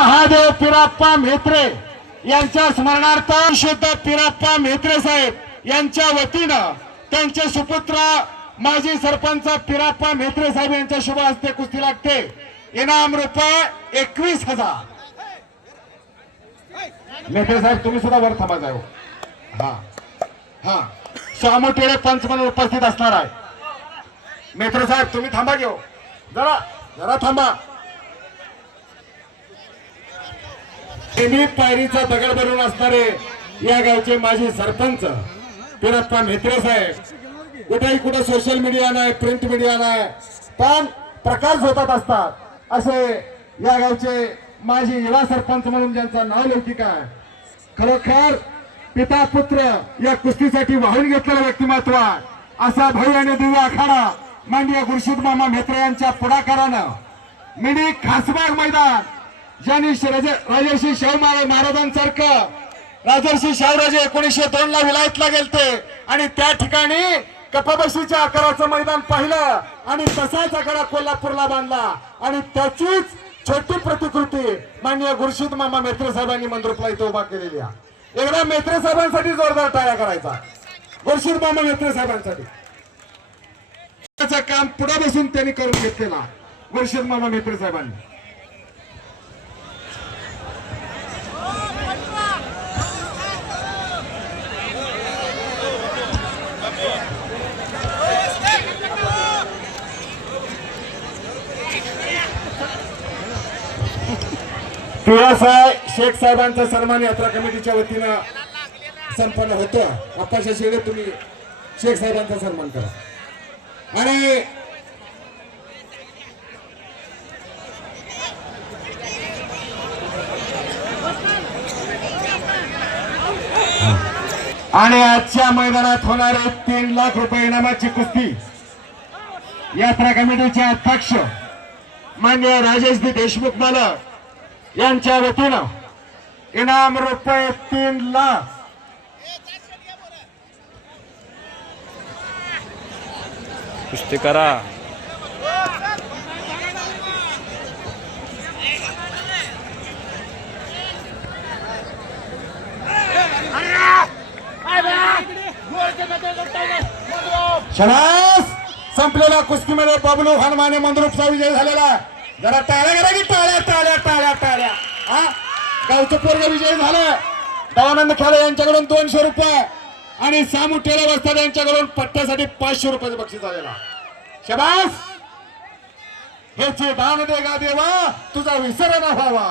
महादेव पिराप्पा म्हेत्रे यांच्या स्मरणार्थ शुद्ध पिराप्पा म्हेत्रे साहेब यांच्या वतीनं त्यांचे सुपुत्र माजी सरपंच पिराप्पा म्हेत्रे साहेब यांच्या शुभ हस्ते कुस्ती लागते. इनाम रुपये एकवीस हजार. म्हेत्रे साहेब तुम्ही सुद्धा वर थांबा जाऊ. हा. हा. स्वामुटेळे पंच म्हणून उपस्थित असणार आहे. मेत्र साहेब तुम्ही थांबा घेऊ. जरा जरा थांबा. नेहमी पायरीचा दगड बनवून असणारे या गावचे माजी सरपंच पिरप्पा मेत्रे साहेब. कुठेही कुठे सोशल मीडिया नाही प्रिंट मीडिया नाही पण प्रकाश होतात असतात. असे या गावचे माजी युवा सरपंच म्हणून ज्यांचं नाव लौकिक आहे. खरोखर पिता पुत्र या कुस्तीसाठी वाहून घेतलेलं व्यक्तिमत्व असा भाई आणि दिव्य आखाडा मांडिया गुरुशीद मामा मेत्रे यांच्या पुढाकारानं मिनी खासबाग मैदान ज्यांनी राजर्षी शाहू महाराजांसारखं. राजर्षी शाहूराजे एकोणीसशे दोन ला विलायतला गेलते. आणि त्या ठिकाणी कपाबशीच्या आकाराचं मैदान पाहिलं. आणि तसाच आकडा कोल्हापूरला बांधला. आणि त्याचीच छोटी प्रतिकृती माननीय गुरुशीद मामा मेत्रे साहेबांनी मंद्रुपला इथे उभा केलेली आहे. एकदा मेत्रे साहेबांसाठी जोरदार टाळ्या करायचा. गुरुशीद मामा मेत्रे साहेबांसाठी. काम पुढे बसून त्यांनी करून घेतलेला गुरुशीद मामा मेत्रे साहेबांनी. पिळासाहेब शेख साहेबांचा सन्मान यात्रा कमिटीच्या वतीनं संपन्न होतो. आप्पाच्या शेडे तुम्ही शेख साहेबांचा सन्मान करा. आणि आणि आजच्या मैदानात होणारे तीन लाख रुपये इनामाची कुस्ती यात्रा कमिटीचे अध्यक्ष मान्य राजेश देशमुख मालक यांच्या वतीनं इनाम रुपये तीन लाख कुस्ती करा शनास संपलेल्या कुस्तीमध्ये बबलू हनुमाने मंद्रुपचा विजय झालेला आहे. जरा टाळ्या करा की टाळ्या टाळ्या टाळ्या टाळ्या. हा? गावचं पोरग विजय झालं दवानंद खेळे यांच्याकडून दोनशे रुपये. आणि सामू टेला वस्ताद यांच्याकडून पट्ट्यासाठी पाचशे रुपयाचं बक्षीस आलेला शबास! ह्याचे दान देगा देवा तुझा विसर न व्हावा.